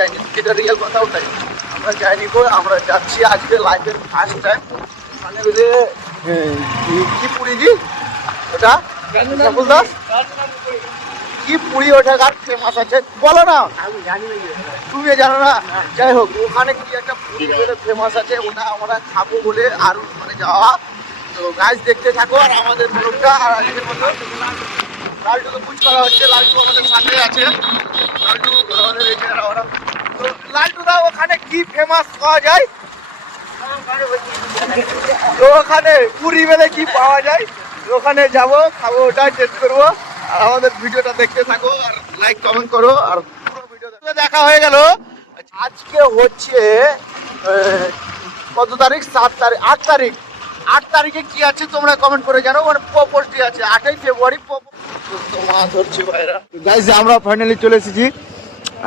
যাইনি, যেটা রিয়েল কথা ওটাই। আমরা যাইনি গো, আমরা যাচ্ছি আজকে লাইফের ফার্স্ট টাইম। মানে কি পুরি জি ওটা সফল দাস, কি পুরি ওঠাকার ফেমাস আছে বলো না, তুমি জানো না? যাই হোক, ওখানে কি একটা পুরি বলে ফেমাস আছে, ওটা আমরা খাবো বলে আর মানে যাওয়া। তো গাছ দেখতে থাকো আর আমাদের ব্লগটা। আর আজকের মতো লালটুকে পুজ করা হচ্ছে, লালটু আমাদের সাথে আছে। লালটু আমাদের এই যে ওরা, তো লালটু দা ওখানে কি ফেমাস পাওয়া যায়? তো ওখানে পুরি বেলে কি পাওয়া যায়, ওখানে যাবো, খাবো, ওটা টেস্ট করবো। আর আমাদের ভিডিওটা দেখতে থাকো আর লাইক কমেন্ট করো। আর পুরো ভিডিও দেখা হয়ে গেল। আজকে হচ্ছে কত তারিখ? 7 তারিখ, 8 তারিখ। 8 তারিখে কি আছে তোমরা কমেন্ট করে জানো। মানে প্রপোজ ডে আছে 8ই ফেব্রুয়ারি। তোমার ধরছি ভাইরা, গাইস আমরা ফাইনালি চলে এসেছি।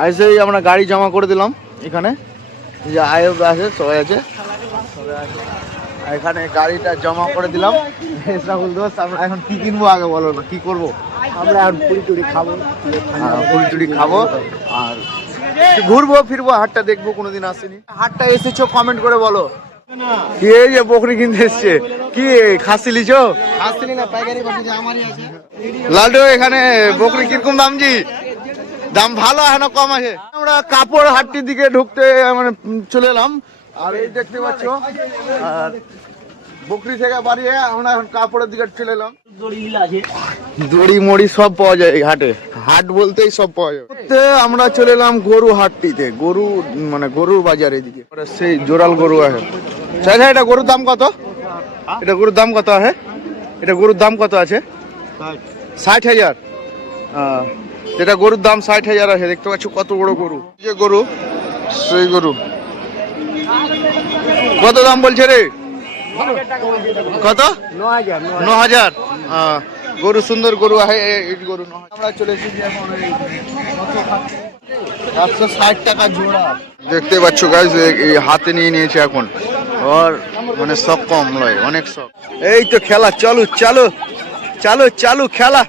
এসেই আমরা গাড়ি জমা করে দিলাম এখানে, যে আয়ব আছে, সবাই আছে। এখানে গাড়িটা জমা করে দিলাম। রাহুল দোস্ত, আমরা এখন কি কিনবো আগে বলো না, কি করবো? আমরা এখন পুরি টুরি খাবো, পুরি টুরি খাবো আর ঘুরবো ফিরবো, হাটটা দেখবো, কোনোদিন আসেনি। হাটটা এসেছো কমেন্ট করে বলো। কি এই যে বকরি কিনতে এসছে, কি খাসি লিছো? আসলি না পাইকারি করতে আমারই আছে। লালটু এখানে বকরি কিরকম দাম জি? দাম ভালো আছে না কম আছে? আমরা কাপড় হাটটির দিকে ঢুকতে মানে চলে এলাম। আর এই দেখতে পাচ্ছ, আর বকরি থেকে বাড়িয়ে আমরা এখন কাপড়ের দিকে চলে এলাম। দড়ি মড়ি সব পাওয়া যায় এই হাটে, হাট বলতেই সব পাওয়া যায়। আমরা চলে এলাম গরু হাটটিতে, গরু মানে গরুর বাজার এদিকে, সেই জোরাল গরু আছে। আচ্ছা, এটা গরুর দাম কত? এটা গরুর দাম কত আছে? এটা গরুর দাম কত আছে? 60,000। যেটা গরুর দাম 60,000 আছে। দেখতে পাচ্ছ কত বড় গরু, যে গরু সেই গরু। কত দাম বলছে রে? কত? 9,000। গরু সুন্দর গরু আছে, এই গরু 9,000। আমরা চলে এসেছি এখন 160 টাকা জোড়া। দেখতে পাচ্ছ গাইস, এই হাতে নিয়ে নিয়েছে এখন, আর মানে সব কম নয়, অনেক সব। এই তো খেলা চালু চালু চালু চালু খেলা।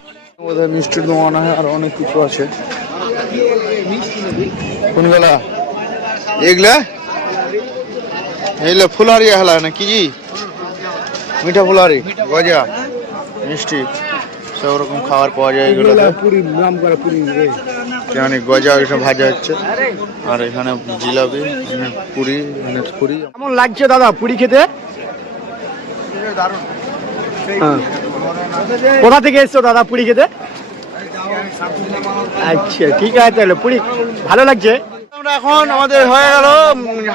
ওদের মিষ্টির দোকান আছে আর অনেক কিছু আছে। কোনগুলা এগুলা? এগুলো ফুলহারি হেলা নাকি জি? মিঠা ফুলহারি, গজা, মিষ্টি, সব রকম খাবার পাওয়া যায় এগুলো। এখানে গজা ওইসব ভাজা হচ্ছে, আর এখানে জিলাপি, পুরি, পুরি। কেমন লাগছে দাদা পুরি খেতে? দারুণ। কোথা থেকে এসছো দাদা পুরি খেতে? আচ্ছা ঠিক আছে, তাহলে পুরি ভালো লাগছে। আমরা এখন আমাদের হয়ে গেল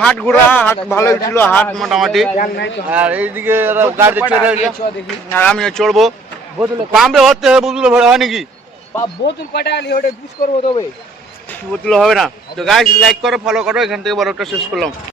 হাট ঘোরা, হাট ভালোই ছিল, হাট মোটামুটি। আর এইদিকে গাড়িতে চড়ে, আর আমিও চড়বো। পাম্পে ভরতে হবে, বোতল ভরা হয় নাকি? বোতল কটা আলি ওটা বুঝ করবো তবে বোতল হবে না। তো গাইস লাইক করো, ফলো করো, এখান থেকে বড় একটা শেষ করলাম।